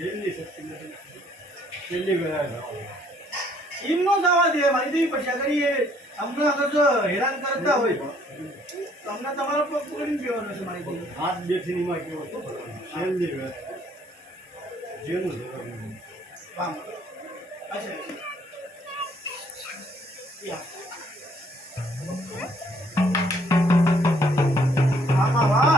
છેલ્લી શક્તિ નથી. છેલ્લી વેળા જાઓ એમ દે મારી દેવી પછી આગળ એ અમને અગર જો હેરાન કરતા હોય. તો તમને તમારો પગ પકડીને કહેવાનો છે મારી દેવી હાથ બેસીને માં કેવો? છેલ્લી વેળા. જેનું પામ અચ્છા. યા. આમાં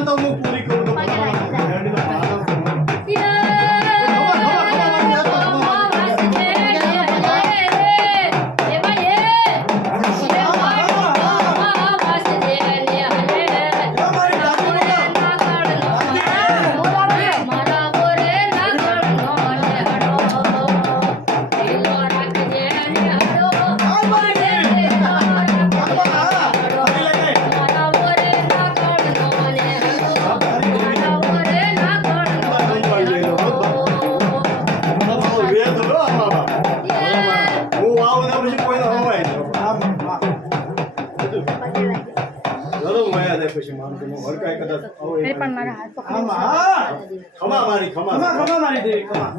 难道我？ખમા મારી ખમા ખમા ખમા. મારી દેવી ખમા